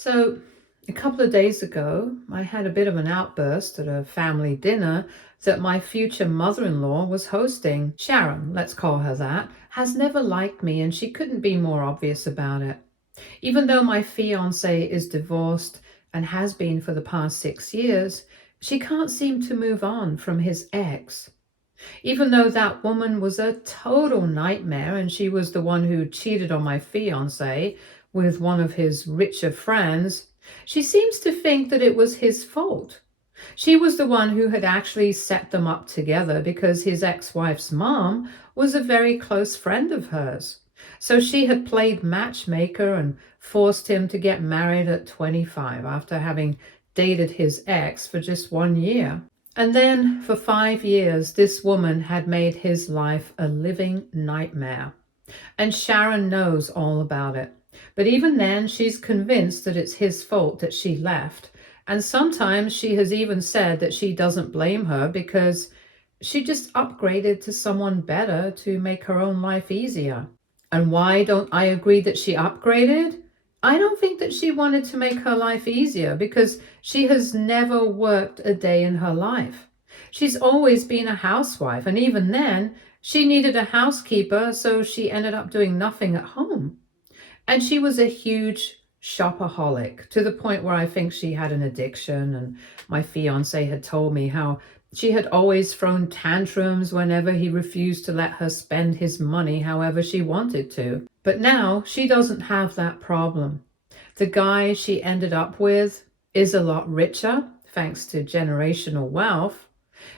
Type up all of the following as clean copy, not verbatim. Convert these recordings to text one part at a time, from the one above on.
So, a couple of days ago, I had a bit of an outburst at a family dinner that my future mother in law was hosting. Sharon, let's call her that, has never liked me, and she couldn't be more obvious about it. Even though my fiance is divorced and has been for the past 6 years, she can't seem to move on from his ex. Even though that woman was a total nightmare and she was the one who cheated on my fiance with one of his richer friends, she seems to think that it was his fault. She was the one who had actually set them up together because his ex-wife's mom was a very close friend of hers. So she had played matchmaker and forced him to get married at 25 after having dated his ex for just 1 year. And then for 5 years, this woman had made his life a living nightmare. And Sharon knows all about it. But even then, she's convinced that it's his fault that she left. And sometimes she has even said that she doesn't blame her because she just upgraded to someone better to make her own life easier. And why don't I agree that she upgraded? I don't think that she wanted to make her life easier because she has never worked a day in her life. She's always been a housewife, and even then, she needed a housekeeper, so she ended up doing nothing at home. And she was a huge shopaholic to the point where I think she had an addiction. And my fiance had told me how she had always thrown tantrums whenever he refused to let her spend his money however she wanted to. But now she doesn't have that problem. The guy she ended up with is a lot richer, thanks to generational wealth.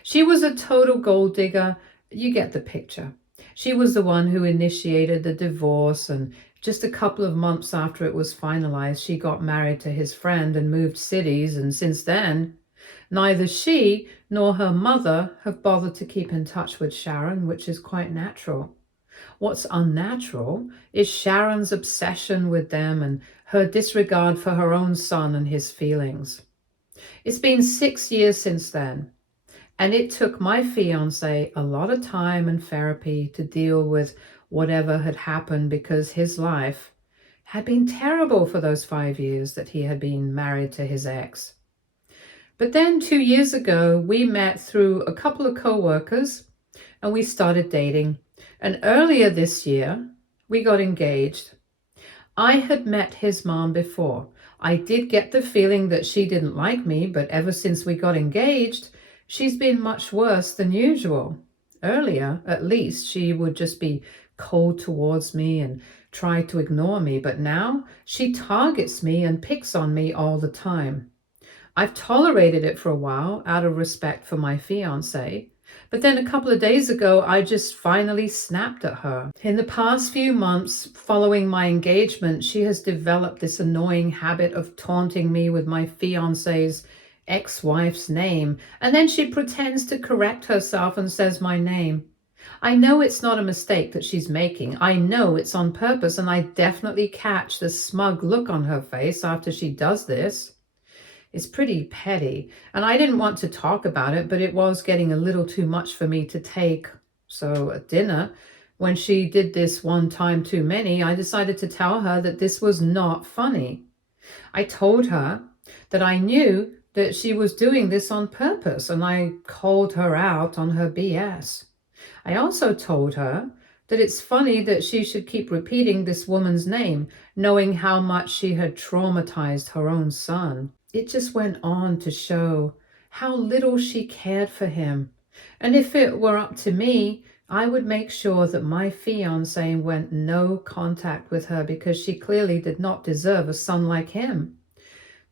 She was a total gold digger. You get the picture. She was the one who initiated the divorce, and just a couple of months after it was finalized, she got married to his friend and moved cities, and since then, neither she nor her mother have bothered to keep in touch with Sharon, which is quite natural. What's unnatural is Sharon's obsession with them and her disregard for her own son and his feelings. It's been 6 years since then, and it took my fiance a lot of time and therapy to deal with whatever had happened because his life had been terrible for those 5 years that he had been married to his ex. But then 2 years ago, we met through a couple of co-workers and we started dating. And earlier this year, we got engaged. I had met his mom before. I did get the feeling that she didn't like me, but ever since we got engaged, she's been much worse than usual. Earlier, at least, she would just be cold towards me and try to ignore me, but now she targets me and picks on me all the time. I've tolerated it for a while out of respect for my fiance, but then a couple of days ago, I just finally snapped at her. In the past few months following my engagement, she has developed this annoying habit of taunting me with my fiance's ex-wife's name, and then she pretends to correct herself and says my name. I know it's not a mistake that she's making. I know it's on purpose, and I definitely catch the smug look on her face after she does this. It's pretty petty, and I didn't want to talk about it, but it was getting a little too much for me to take. So at dinner, when she did this one time too many, I decided to tell her that this was not funny. I told her that I knew that she was doing this on purpose, and I called her out on her BS. I also told her that it's funny that she should keep repeating this woman's name, knowing how much she had traumatized her own son. It just went on to show how little she cared for him. And if it were up to me, I would make sure that my fiancé went no contact with her because she clearly did not deserve a son like him,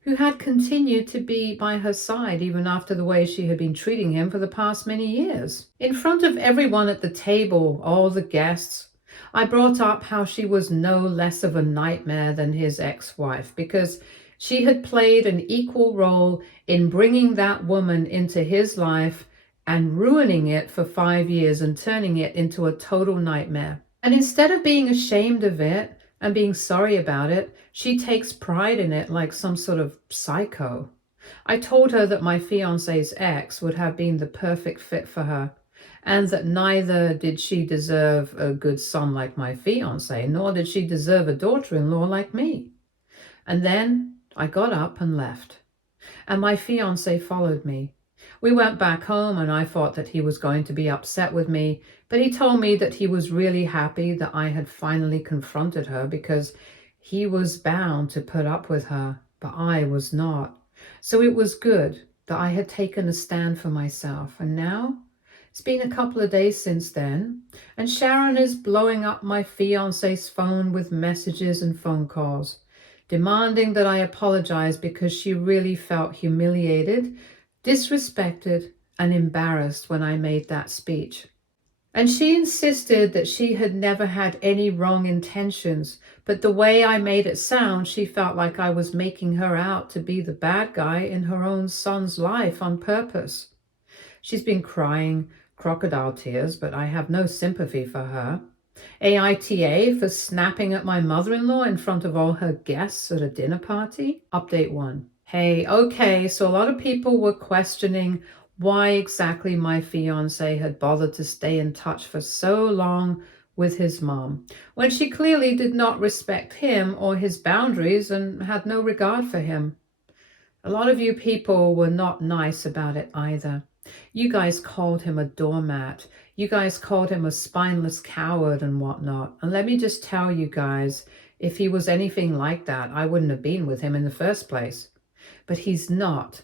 who had continued to be by her side even after the way she had been treating him for the past many years. In front of everyone at the table, all the guests, I brought up how she was no less of a nightmare than his ex-wife because she had played an equal role in bringing that woman into his life and ruining it for 5 years and turning it into a total nightmare. And instead of being ashamed of it and being sorry about it, she takes pride in it like some sort of psycho. I told her that my fiance's ex would have been the perfect fit for her, and that neither did she deserve a good son like my fiance, nor did she deserve a daughter-in-law like me. And then I got up and left, and my fiance followed me. We went back home, and I thought that he was going to be upset with me, but he told me that he was really happy that I had finally confronted her because he was bound to put up with her, but I was not. So it was good that I had taken a stand for myself, and now it's been a couple of days since then, and Sharon is blowing up my fiance's phone with messages and phone calls, demanding that I apologize because she really felt humiliated, disrespected, and embarrassed when I made that speech. And she insisted that she had never had any wrong intentions, but the way I made it sound, she felt like I was making her out to be the bad guy in her own son's life on purpose. She's been crying crocodile tears, but I have no sympathy for her. AITA for snapping at my mother-in-law in front of all her guests at a dinner party. Update 1. Hey, okay, so a lot of people were questioning why exactly my fiance had bothered to stay in touch for so long with his mom, when she clearly did not respect him or his boundaries and had no regard for him. A lot of you people were not nice about it either. You guys called him a doormat. You guys called him a spineless coward and whatnot. And let me just tell you guys, if he was anything like that, I wouldn't have been with him in the first place. But he's not.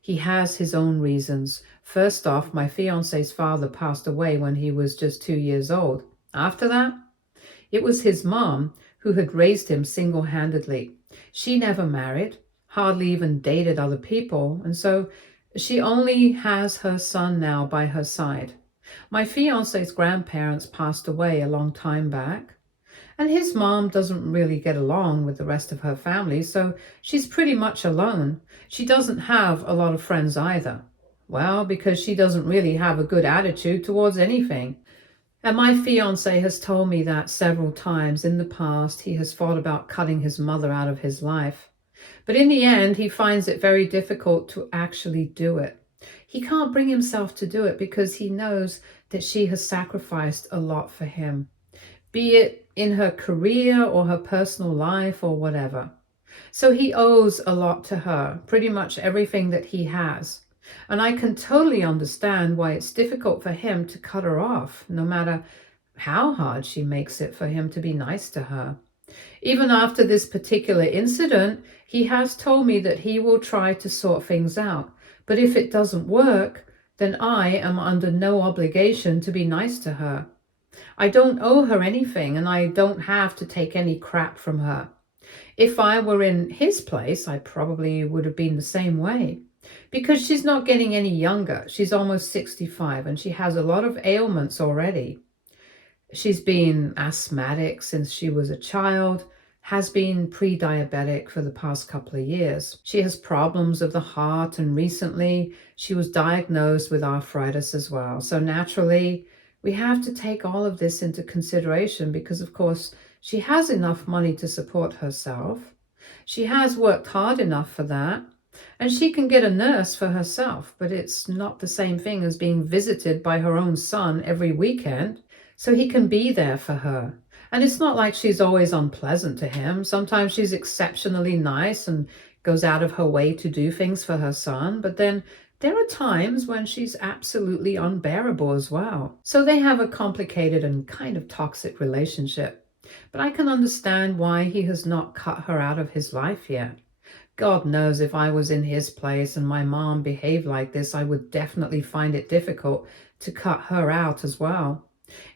He has his own reasons. First off, my fiance's father passed away when he was just 2 years old. After that, it was his mom who had raised him single-handedly. She never married, hardly even dated other people, and so she only has her son now by her side. My fiance's grandparents passed away a long time back, and his mom doesn't really get along with the rest of her family, so she's pretty much alone. She doesn't have a lot of friends either. Well, because she doesn't really have a good attitude towards anything. And my fiance has told me that several times in the past he has thought about cutting his mother out of his life. But in the end, he finds it very difficult to actually do it. He can't bring himself to do it because he knows that she has sacrificed a lot for him, be it in her career or her personal life or whatever. So he owes a lot to her, pretty much everything that he has. And I can totally understand why it's difficult for him to cut her off, no matter how hard she makes it for him to be nice to her. Even after this particular incident, he has told me that he will try to sort things out. But if it doesn't work, then I am under no obligation to be nice to her. I don't owe her anything, and I don't have to take any crap from her. If I were in his place, I probably would have been the same way. Because she's not getting any younger. She's almost 65, and she has a lot of ailments already. She's been asthmatic since she was a child, has been pre-diabetic for the past couple of years. She has problems of the heart, and recently she was diagnosed with arthritis as well. So naturally, we have to take all of this into consideration because, of course, she has enough money to support herself. She has worked hard enough for that, and she can get a nurse for herself, but it's not the same thing as being visited by her own son every weekend. So he can be there for her. And it's not like she's always unpleasant to him. Sometimes she's exceptionally nice and goes out of her way to do things for her son. But then there are times when she's absolutely unbearable as well. So they have a complicated and kind of toxic relationship. But I can understand why he has not cut her out of his life yet. God knows if I was in his place and my mom behaved like this, I would definitely find it difficult to cut her out as well.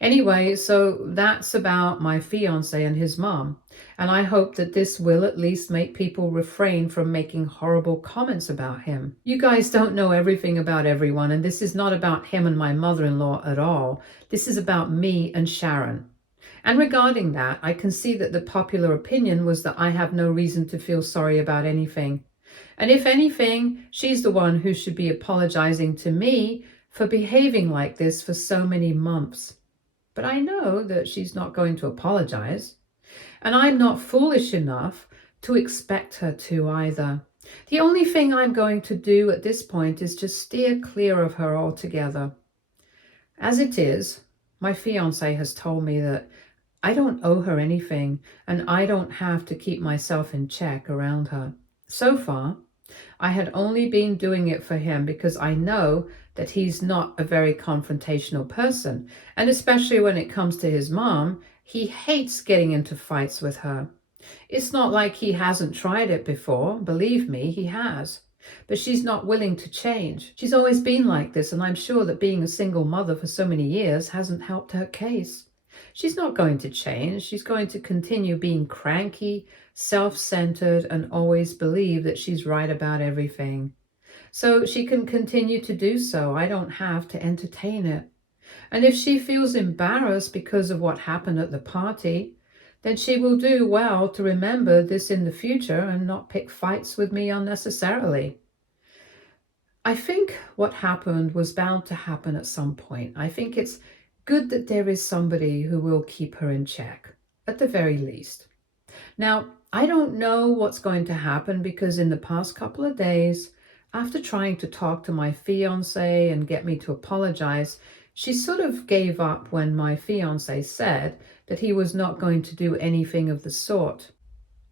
Anyway, so that's about my fiance and his mom, and I hope that this will at least make people refrain from making horrible comments about him. You guys don't know everything about everyone, and this is not about him and my mother-in-law at all. This is about me and Sharon. And regarding that, I can see that the popular opinion was that I have no reason to feel sorry about anything. And if anything, she's the one who should be apologizing to me for behaving like this for so many months. But I know that she's not going to apologize. And I'm not foolish enough to expect her to either. The only thing I'm going to do at this point is just steer clear of her altogether. As it is, my fiancé has told me that I don't owe her anything, and I don't have to keep myself in check around her. So far, I had only been doing it for him because I know that he's not a very confrontational person. And especially when it comes to his mom, he hates getting into fights with her. It's not like he hasn't tried it before. Believe me, he has. But she's not willing to change. She's always been like this, and I'm sure that being a single mother for so many years hasn't helped her case. She's not going to change. She's going to continue being cranky, self-centered, and always believe that she's right about everything. So she can continue to do so. I don't have to entertain it. And if she feels embarrassed because of what happened at the party, then she will do well to remember this in the future and not pick fights with me unnecessarily. I think what happened was bound to happen at some point. I think it's good that there is somebody who will keep her in check, at the very least. Now, I don't know what's going to happen because in the past couple of days, after trying to talk to my fiance and get me to apologize, she sort of gave up when my fiance said that he was not going to do anything of the sort.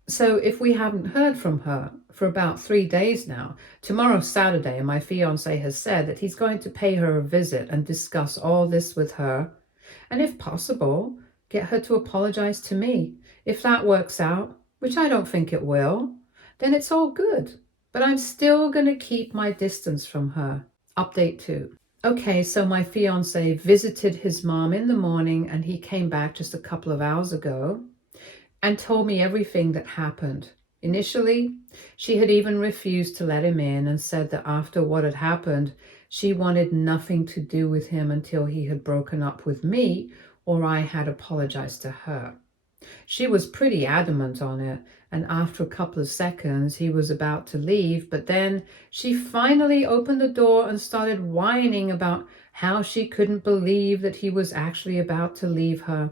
So if we haven't heard from her for about 3 days now, tomorrow's Saturday, and my fiance has said that he's going to pay her a visit and discuss all this with her, and if possible, get her to apologize to me. If that works out, which I don't think it will, then it's all good. But I'm still going to keep my distance from her. Update 2. Okay, so my fiance visited his mom in the morning and he came back just a couple of hours ago and told me everything that happened. Initially, she had even refused to let him in and said that after what had happened, she wanted nothing to do with him until he had broken up with me or I had apologized to her. She was pretty adamant on it, and after a couple of seconds, he was about to leave, but then she finally opened the door and started whining about how she couldn't believe that he was actually about to leave her.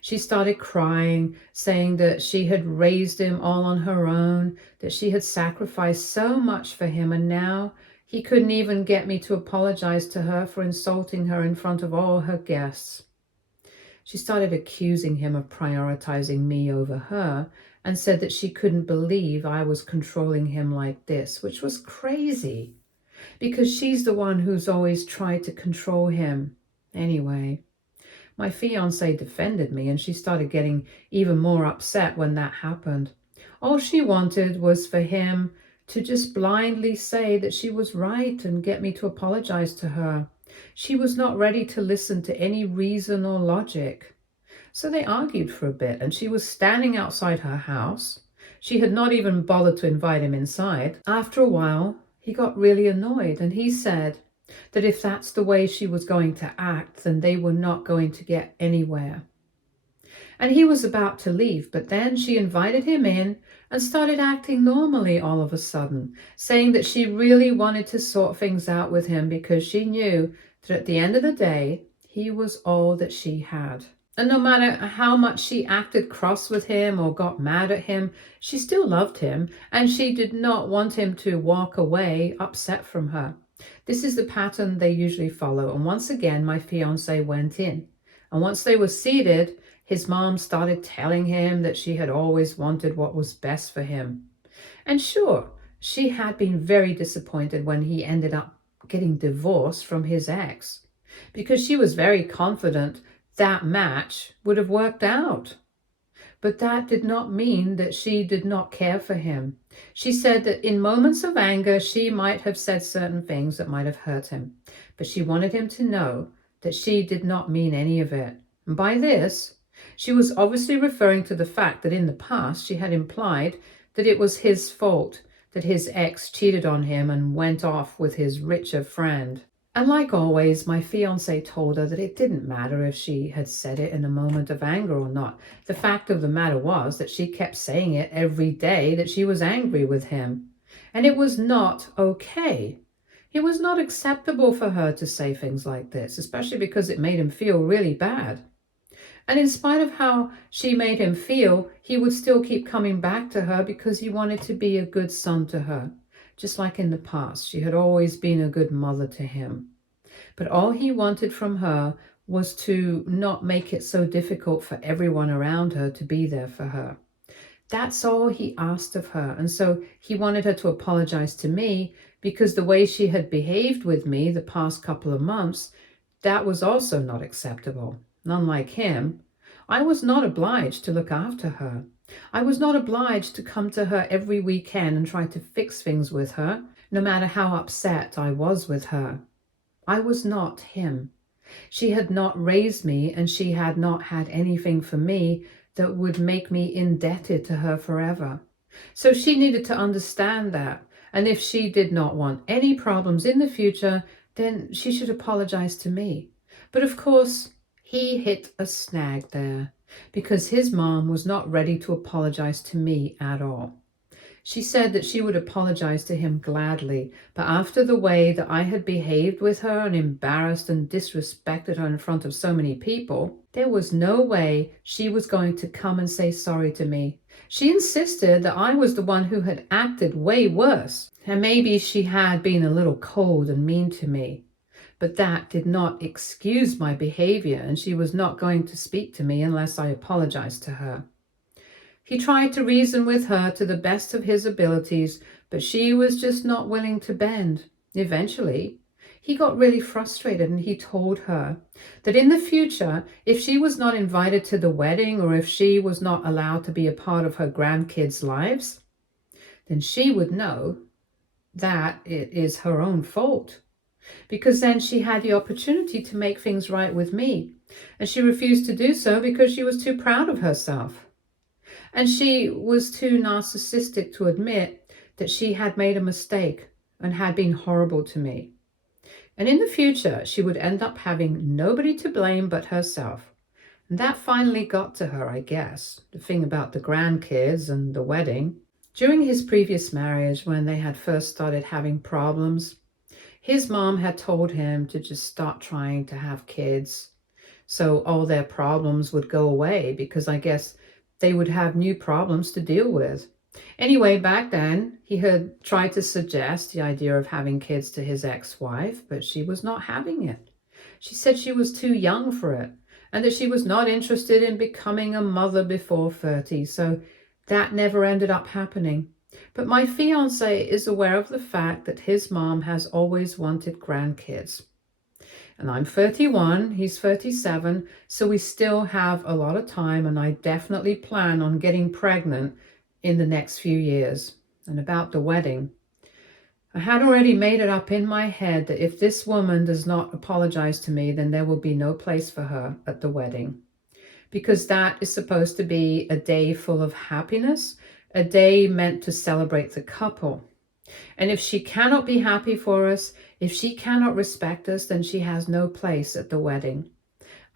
She started crying, saying that she had raised him all on her own, that she had sacrificed so much for him, and now he couldn't even get me to apologize to her for insulting her in front of all her guests. She started accusing him of prioritizing me over her and said that she couldn't believe I was controlling him like this, which was crazy because she's the one who's always tried to control him. Anyway, my fiance defended me and she started getting even more upset when that happened. All she wanted was for him to just blindly say that she was right and get me to apologize to her. She was not ready to listen to any reason or logic. So they argued for a bit, and she was standing outside her house. She had not even bothered to invite him inside. After a while, he got really annoyed, and he said that if that's the way she was going to act, then they were not going to get anywhere. And he was about to leave, but then she invited him in and started acting normally all of a sudden, saying that she really wanted to sort things out with him because she knew that at the end of the day, he was all that she had. And no matter how much she acted cross with him or got mad at him, she still loved him, and she did not want him to walk away upset from her. This is the pattern they usually follow. And once again, my fiancé went in. And once they were seated, his mom started telling him that she had always wanted what was best for him. And sure, she had been very disappointed when he ended up getting divorced from his ex, because she was very confident that match would have worked out. But that did not mean that she did not care for him. She said that in moments of anger, she might have said certain things that might have hurt him, but she wanted him to know that she did not mean any of it. And by this, she was obviously referring to the fact that in the past she had implied that it was his fault that his ex cheated on him and went off with his richer friend. And like always, my fiancé told her that it didn't matter if she had said it in a moment of anger or not. The fact of the matter was that she kept saying it every day that she was angry with him. And it was not okay. It was not acceptable for her to say things like this, especially because it made him feel really bad. And in spite of how she made him feel, he would still keep coming back to her because he wanted to be a good son to her. Just like in the past, she had always been a good mother to him. But all he wanted from her was to not make it so difficult for everyone around her to be there for her. That's all he asked of her. And so he wanted her to apologize to me because the way she had behaved with me the past couple of months, that was also not acceptable. None like him. I was not obliged to look after her. I was not obliged to come to her every weekend and try to fix things with her, no matter how upset I was with her. I was not him. She had not raised me, and she had not had anything for me that would make me indebted to her forever. So she needed to understand that. And if she did not want any problems in the future, then she should apologize to me. But of course, he hit a snag there because his mom was not ready to apologize to me at all. She said that she would apologize to him gladly, but after the way that I had behaved with her and embarrassed and disrespected her in front of so many people, there was no way she was going to come and say sorry to me. She insisted that I was the one who had acted way worse, and maybe she had been a little cold and mean to me. But that did not excuse my behavior, and she was not going to speak to me unless I apologized to her. He tried to reason with her to the best of his abilities, but she was just not willing to bend. Eventually, he got really frustrated and he told her that in the future, if she was not invited to the wedding or if she was not allowed to be a part of her grandkids' lives, then she would know that it is her own fault. Because then she had the opportunity to make things right with me, and she refused to do so because she was too proud of herself. And she was too narcissistic to admit that she had made a mistake and had been horrible to me. And in the future, she would end up having nobody to blame but herself. And that finally got to her, I guess, the thing about the grandkids and the wedding. During his previous marriage, when they had first started having problems, his mom had told him to just stop trying to have kids so all their problems would go away, because I guess they would have new problems to deal with. Anyway, back then, he had tried to suggest the idea of having kids to his ex-wife, but she was not having it. She said she was too young for it, and that she was not interested in becoming a mother before 30, so that never ended up happening. But my fiancé is aware of the fact that his mom has always wanted grandkids. And I'm 31, he's 37, so we still have a lot of time, and I definitely plan on getting pregnant in the next few years. And about the wedding, I had already made it up in my head that if this woman does not apologize to me, then there will be no place for her at the wedding. Because that is supposed to be a day full of happiness, a day meant to celebrate the couple. And if she cannot be happy for us, if she cannot respect us, then she has no place at the wedding.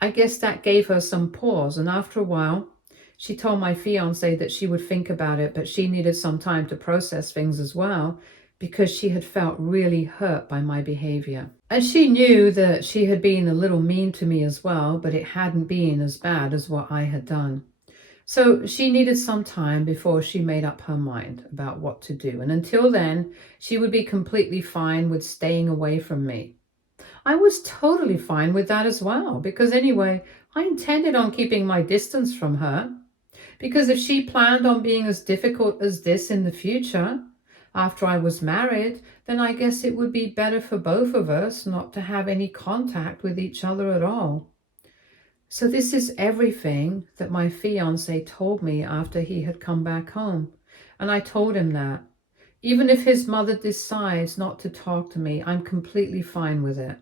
I guess that gave her some pause, and after a while, she told my fiancé that she would think about it, but she needed some time to process things as well, because she had felt really hurt by my behavior. And she knew that she had been a little mean to me as well, but it hadn't been as bad as what I had done. So she needed some time before she made up her mind about what to do. And until then, she would be completely fine with staying away from me. I was totally fine with that as well, because anyway, I intended on keeping my distance from her. Because if she planned on being as difficult as this in the future, after I was married, then I guess it would be better for both of us not to have any contact with each other at all. So this is everything that my fiancé told me after he had come back home. And I told him that. Even if his mother decides not to talk to me, I'm completely fine with it.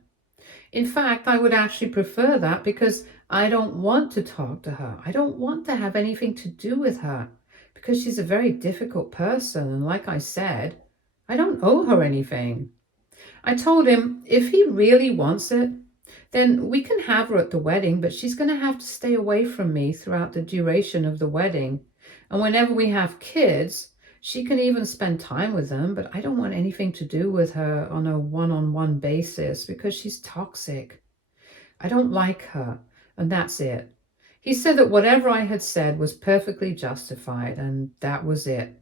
In fact, I would actually prefer that, because I don't want to talk to her. I don't want to have anything to do with her, because she's a very difficult person. And like I said, I don't owe her anything. I told him if he really wants it, then we can have her at the wedding, but she's going to have to stay away from me throughout the duration of the wedding. And whenever we have kids, she can even spend time with them, but I don't want anything to do with her on a one-on-one basis because she's toxic. I don't like her, and that's it. He said that whatever I had said was perfectly justified, and that was it.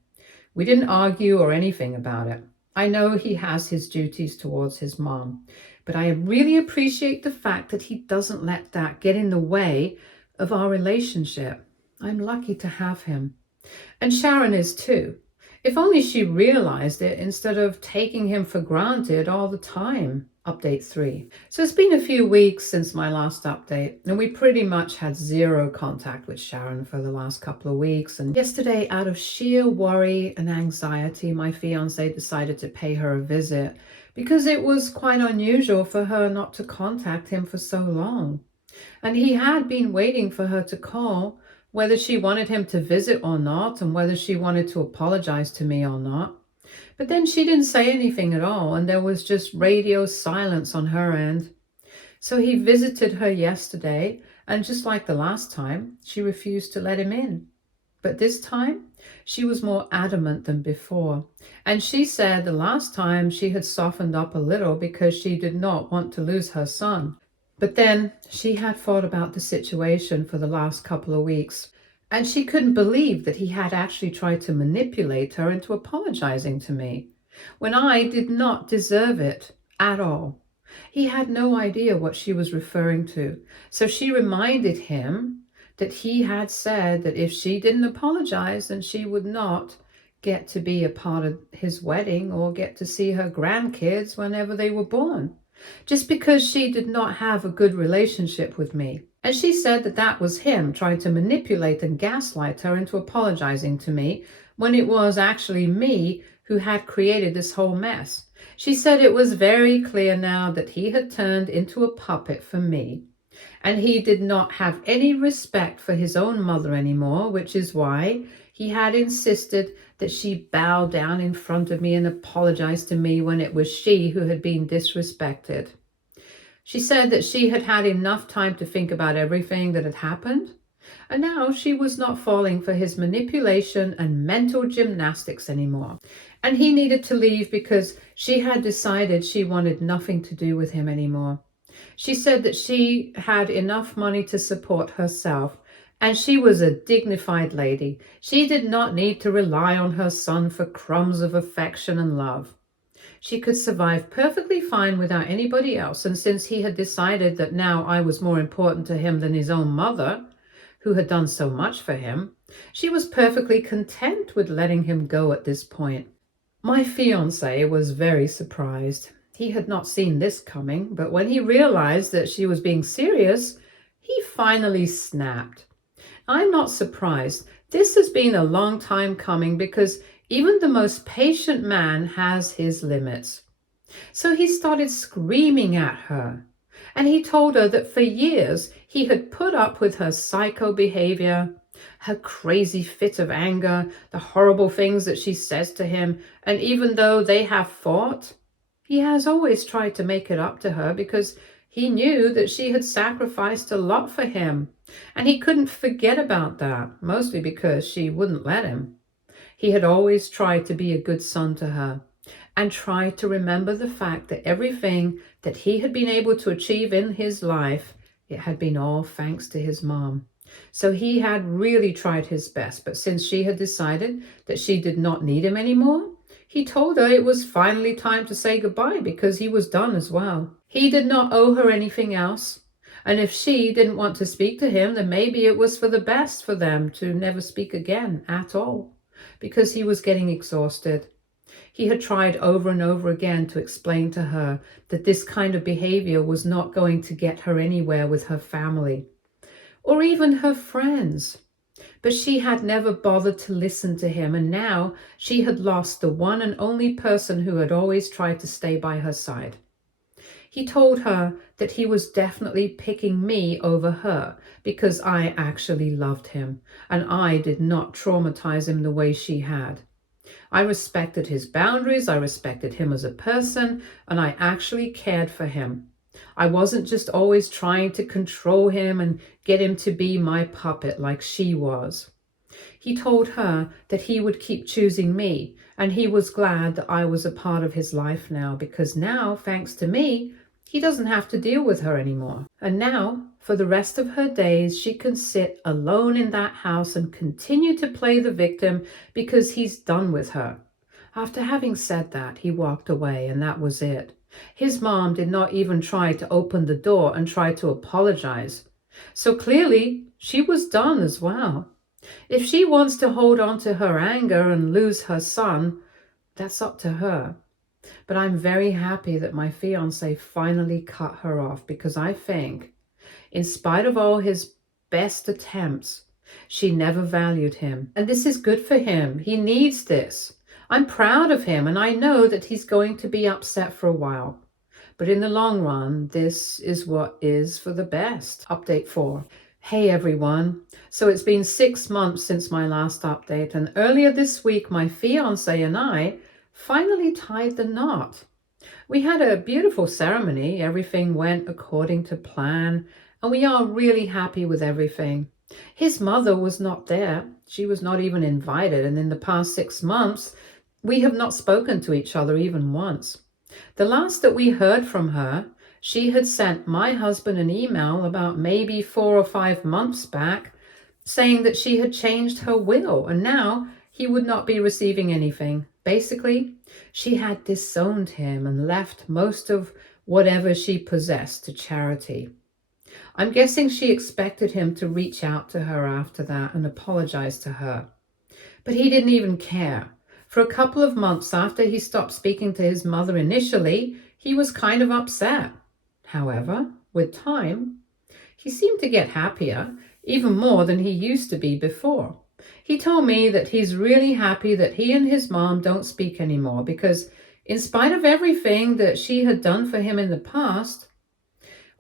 We didn't argue or anything about it. I know he has his duties towards his mom, but I really appreciate the fact that he doesn't let that get in the way of our relationship. I'm lucky to have him. And Sharon is too. If only she realized it instead of taking him for granted all the time. Update 3. So it's been a few weeks since my last update, and we pretty much had zero contact with Sharon for the last couple of weeks. And yesterday, out of sheer worry and anxiety, my fiance decided to pay her a visit because it was quite unusual for her not to contact him for so long. And he had been waiting for her to call, whether she wanted him to visit or not, and whether she wanted to apologize to me or not. But then she didn't say anything at all, and there was just radio silence on her end. So he visited her yesterday, and just like the last time, she refused to let him in. But this time, she was more adamant than before. And she said the last time she had softened up a little because she did not want to lose her son. But then she had thought about the situation for the last couple of weeks, and she couldn't believe that he had actually tried to manipulate her into apologizing to me, when I did not deserve it at all. He had no idea what she was referring to, so she reminded him that he had said that if she didn't apologize, then she would not get to be a part of his wedding or get to see her grandkids whenever they were born, just because she did not have a good relationship with me. And she said that that was him trying to manipulate and gaslight her into apologizing to me, when it was actually me who had created this whole mess. She said it was very clear now that he had turned into a puppet for me, and he did not have any respect for his own mother anymore, which is why he had insisted that she bow down in front of me and apologize to me when it was she who had been disrespected. She said that she had had enough time to think about everything that had happened, and now she was not falling for his manipulation and mental gymnastics anymore. And he needed to leave because she had decided she wanted nothing to do with him anymore. She said that she had enough money to support herself, and she was a dignified lady. She did not need to rely on her son for crumbs of affection and love. She could survive perfectly fine without anybody else, and since he had decided that now I was more important to him than his own mother, who had done so much for him, she was perfectly content with letting him go at this point. My fiancé was very surprised. He had not seen this coming, but when he realized that she was being serious, he finally snapped. I'm not surprised. This has been a long time coming because even the most patient man has his limits. So he started screaming at her, and he told her that for years he had put up with her psycho behavior, her crazy fit of anger, the horrible things that she says to him, and even though they have fought, he has always tried to make it up to her because he knew that she had sacrificed a lot for him, and he couldn't forget about that, mostly because she wouldn't let him. He had always tried to be a good son to her, and tried to remember the fact that everything that he had been able to achieve in his life, it had been all thanks to his mom. So he had really tried his best, but since she had decided that she did not need him anymore, he told her it was finally time to say goodbye because he was done as well. He did not owe her anything else, and if she didn't want to speak to him, then maybe it was for the best for them to never speak again at all, because he was getting exhausted. He had tried over and over again to explain to her that this kind of behavior was not going to get her anywhere with her family, or even her friends. But she had never bothered to listen to him, and now she had lost the one and only person who had always tried to stay by her side. He told her that he was definitely picking me over her because I actually loved him, and I did not traumatize him the way she had. I respected his boundaries, I respected him as a person, and I actually cared for him. I wasn't just always trying to control him and get him to be my puppet like she was. He told her that he would keep choosing me, and he was glad that I was a part of his life now, because now, thanks to me, he doesn't have to deal with her anymore. And now, for the rest of her days, she can sit alone in that house and continue to play the victim because he's done with her. After having said that, he walked away, and that was it. His mom did not even try to open the door and try to apologize. So clearly, she was done as well. If she wants to hold on to her anger and lose her son, that's up to her. But I'm very happy that my fiancé finally cut her off, because I think, in spite of all his best attempts, she never valued him. And this is good for him. He needs this. I'm proud of him, and I know that he's going to be upset for a while. But in the long run, this is what is for the best. Update 4. Hey everyone. So it's been 6 months since my last update, and earlier this week, my fiancé and I finally tied the knot. We had a beautiful ceremony. Everything went according to plan, and we are really happy with everything. His mother was not there. She was not even invited, and in the past 6 months, we have not spoken to each other even once. The last that we heard from her, she had sent my husband an email about maybe 4 or 5 months back, saying that she had changed her will, and now he would not be receiving anything. Basically, she had disowned him and left most of whatever she possessed to charity. I'm guessing she expected him to reach out to her after that and apologize to her. But he didn't even care. For a couple of months after he stopped speaking to his mother initially, he was kind of upset. However, with time, he seemed to get happier, even more than he used to be before. He told me that he's really happy that he and his mom don't speak anymore, because in spite of everything that she had done for him in the past,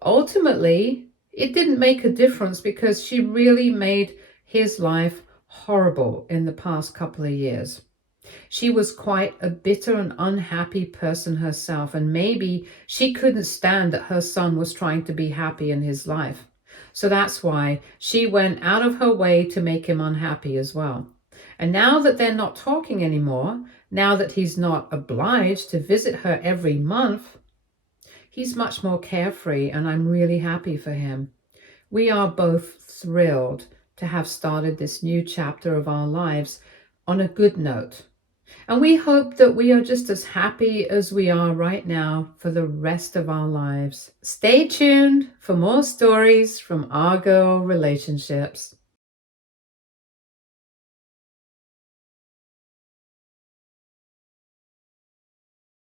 ultimately, it didn't make a difference, because she really made his life horrible in the past couple of years. She was quite a bitter and unhappy person herself, and maybe she couldn't stand that her son was trying to be happy in his life. So that's why she went out of her way to make him unhappy as well. And now that they're not talking anymore, now that he's not obliged to visit her every month, he's much more carefree, and I'm really happy for him. We are both thrilled to have started this new chapter of our lives on a good note. And we hope that we are just as happy as we are right now for the rest of our lives. Stay tuned for more stories from our girl relationships.